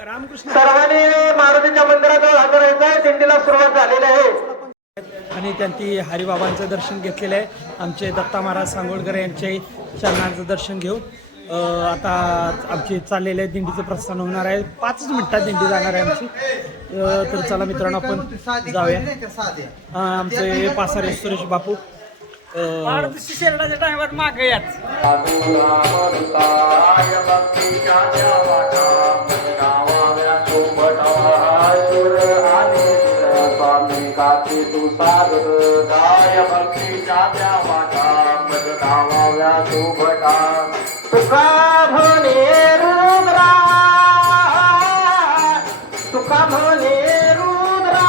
रामकृष्ण. सर्वांनी मारुतीच्या मंदिराजवळ हजर राहायचं आहे दिंडीला सुरुवात झालेली आहे. आणि त्यांनी हरिबाबांचं दर्शन घेतलेलं आहे. आमचे दत्ता महाराज सांगोळकर यांचे चरणांचं दर्शन घेऊन आता आमची चाललेल्या दिंडीचं प्रस्थान होणार आहे. पाचच मिनिटात दिंडी जाणार आहे आमची. तर चला मित्रांनो आपण जाऊया. आमचे पासारे सुरेश बापू. अ, शेरडाच्या टायमात मागे याच तुका म्हणे रुद्रा तुका म्हणे रुद्रा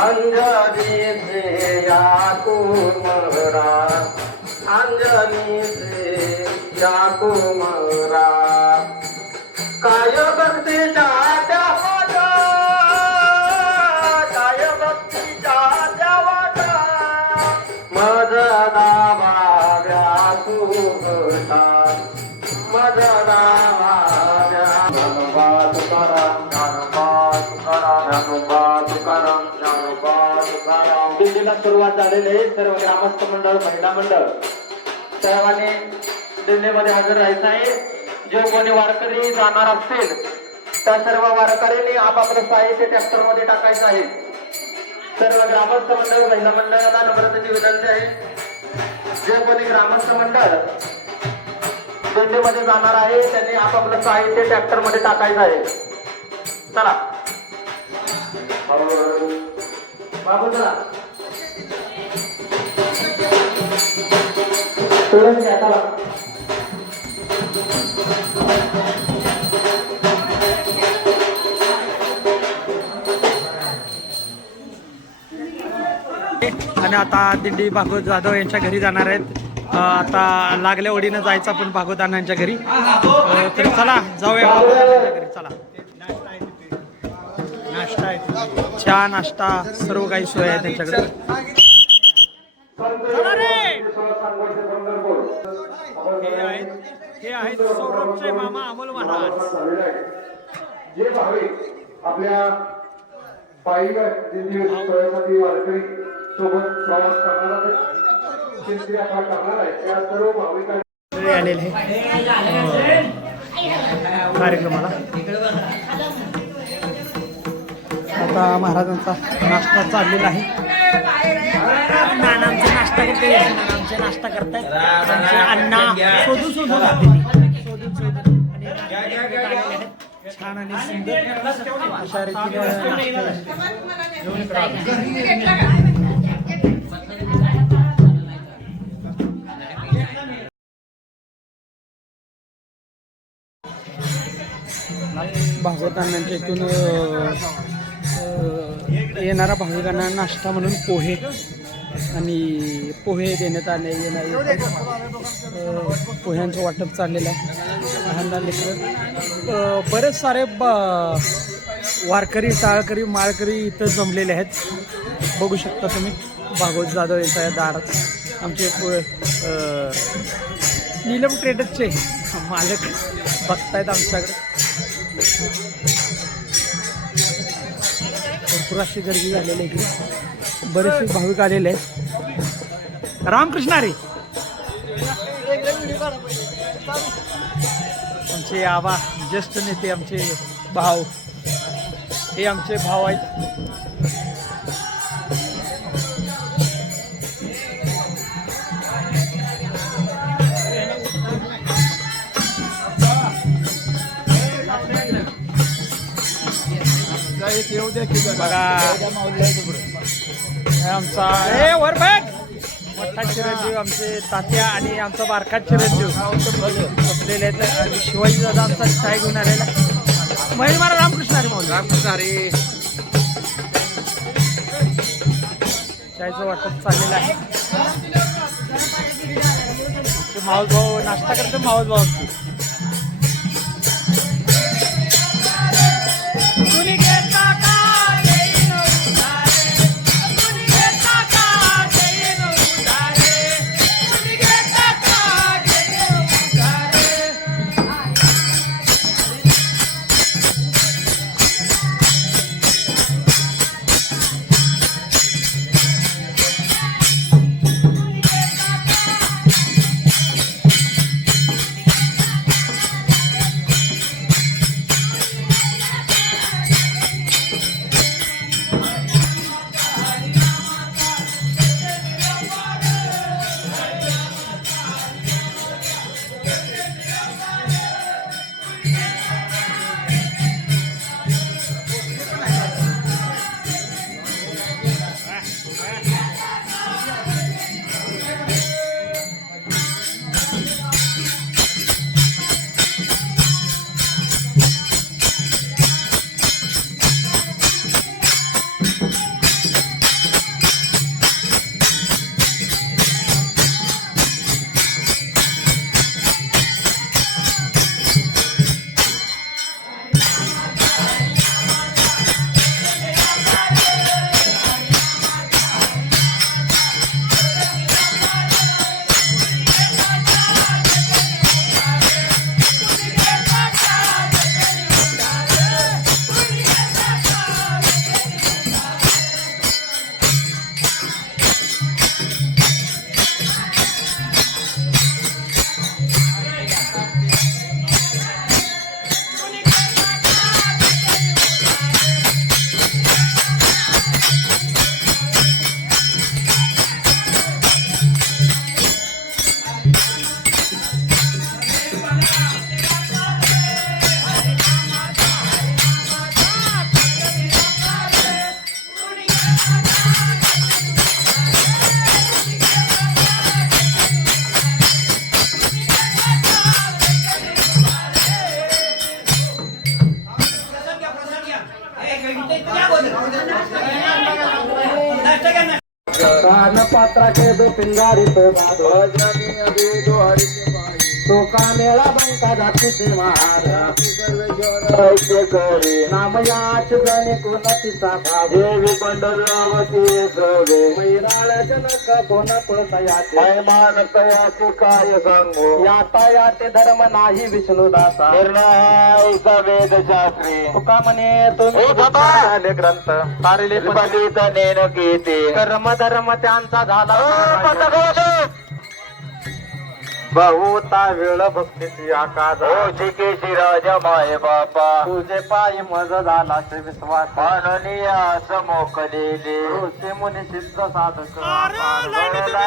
अंजनी से या कुमरा. अंजनी से या कुमरा काय भक्तीच्या देवाचा काय भक्तीच्या तुकाराम ज्ञानोबा तुकाराम तुकाराम ज्ञानोबा तुकाराम दिंडीला सुरुवात झालेली आहे. सर्व ग्रामस्थ मंडळ महिला मंडळ. सर्वांनी दिंडीमध्ये हजर राहायचं आहे. जे कोणी वारकरी जाणार असतील त्या सर्व वारकऱ्यांनी आपापलं साहित्य ट्रॅक्टरमध्ये टाकायचं आहे. सर्व ग्रामस्थ मंडळ महिला मंडळाला नम्रतेची विनंती आहे. जे कोणी ग्रामस्थ मंडळ दिंडीमध्ये जाणार आहे त्यांनी आपापलं साहित्य ट्रॅक्टरमध्ये टाकायचं आहे. चला. बाबू चला. तुळस घ्या आणि आता दिंडी भागवत जाधव यांच्या घरी जाणार आहेत. आता लागल्या ओढीनं जायचं आपण भागवत अण्णांच्या घरी तर चला जाऊया भागवत अण्णांच्या घरी. चला. नाश्ता आहे चहा नाश्ता सर्व काही सोय आहे त्यांच्याकडे. हे आहेत हे आहेत सौरभचे मामा अमोल महाराज. जे भाविक आपल्या सोबत प्रवास करणार शिस्ती आपण करणार आहे. त्या सर्व भाविकांना आलेले आहे अ, कार्यक्रमाला. आता महाराजांचा नाश्ता चाललेला आहे. नानांचा नाश्ता करते नानांचे नाश्ता करतायत. आमचे अण्णा शोधून शोधून. छान आणि सुंदर. अशा रीतीने नाश्ता भागवतांच्या इथून येणारा येणाऱ्या भाविकांना नाश्ता म्हणून पोहे. आणि पोहे देण्यात आले येणार पोह्यांचं वाटप चाललेलं आहे. लहान लेकर. बरेच सारे ब वारकरी टाळकरी माळकरी इथं जमलेले आहेत. बघू शकता तुम्ही भागवत जाधव यांच्या या दारात आमचे नीलम ट्रेडर्सचे मालक बघतायत आमच्याकडे. भरपूर अशी गर्दी झालेली आहे इकडे. बरेचसे भाविक आलेले आहेत. रामकृष्ण रे आमचे आबा ज्येष्ठ नेते आमचे भाव हे आमचे भाव आहेत. बघा. आमचा ए वर बघ. मोठा चिरंजीव आमचे तात्या आणि आमचा बारका चिरंजीव. बसलेले आहेत आणि शिवाजी दादा आमचा चाय घेऊन आलेला महेश महाराज रामकृष्ण हरी माऊली रामकृष्ण हरी. चायचं वाटप चाललेलं आहे. माऊस भाऊ नाश्ता करतो माऊस भाऊ patraque do pingarito vado. Hoje a minha vida. तो कामेळा बंका जातीचे महाराज नाम याच जणे कोणतीचा भाव. देवी पंढररावती सवे मैराळ जनक कोण पळतयाचे काय सांगू? धर्म नाही विष्णुदासा निर्णयाचा वेद शास्त्री तुका म्हणे तुम्ही ग्रंथ. तारिले पलित नेन गीते कर्म धर्म त्यांचा झाला. बहुता वेळ भक्तीची आकाश शिकेशी राजा माय बापा. तुझे पाय मज झाला से विश्वास. माननीयास मोक दिली ऋषी मुनी सिद्ध साधक. तिकडे.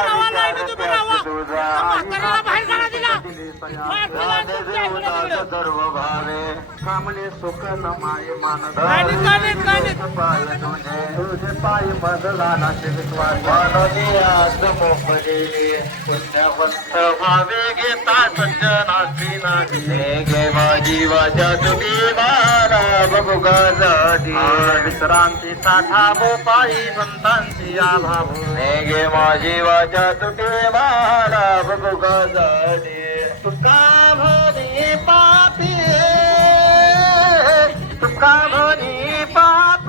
सर्व भावे कामने सुख न माय मानद. पाय तुझे तुझे पाय मज झाला से विश्वास माननीयास मोक दिली पुण्यवंत भावे घेता सज्जनाची गे माझी वाचा तुम्ही मारा बघू गाजाटी विश्रांती साठा पायी संतांची आभाव गे माझी वाचा तुटे मारा बघू गाजाटी तुका ಸುಖ ಭರಿ ಪಾಪ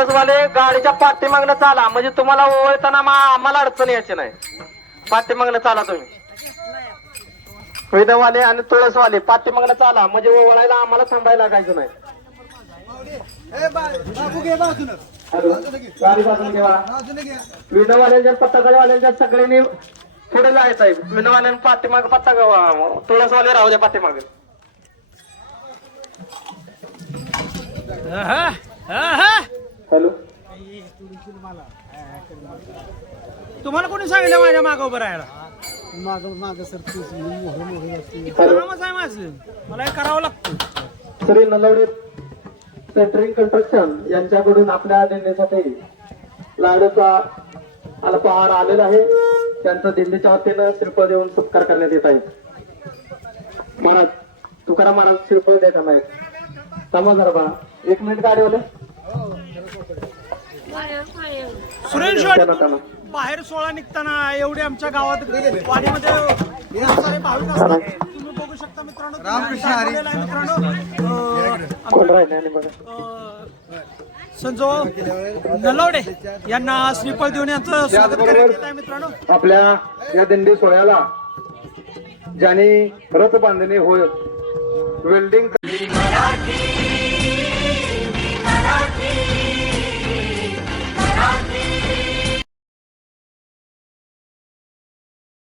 तुळसवाले गाडीच्या पाठीमागनं चाला. म्हणजे तुम्हाला ओळखताना मा- आम्हाला अडचण यायची नाही. पाठीमागनं चाला तुम्ही. वेदवाले आणि तुळसवाले पाठीमागनं चाला. म्हणजे ओवळायला आम्हाला थांबायला लागायचं नाही. विनोवाल्यांच्या पत्ताकावाल्यांच्या सगळ्यांनी पुढे जायचं आहे विनोवाल्यां पाठीमाग पत्ता तुळसवाले राहू द्या पाठीमाग. आहा, आहा. हॅलो. तुम्हाला कोणी सांगितलं माझ्या मागं उभं राहायला? माग माग सर हॅलो. कामच आहे माझं. मला हे करावं लागतं. श्री नलवडे सेंटरिंग कन्स्ट्रक्शन यांच्याकडून आपल्या दिंडीसाठी लाडूचा अल्पहार आलेला आहे. त्यांचं दिंडीच्या वतीनं श्रीफळ देऊन सत्कार करण्यात येत आहे महाराज तुकाराम महाराज श्रीफळ देत नाहीत थांबा जरा बा. एक मिनिट गाडी होते सुरेश बाहेर सोळा निघताना एवढे आमच्या गावात वाडीमध्ये खूप सारे भाविक असतात. तुम्ही बघू शकता मित्रांनो संजो नलवडे यांना श्रीफळ देऊन यांचं स्वागत करण्यात येत आहे मित्रांनो. आपल्या या दिंडी सोहळ्याला ज्यांनी रथ बांधणी होय वेल्डिंग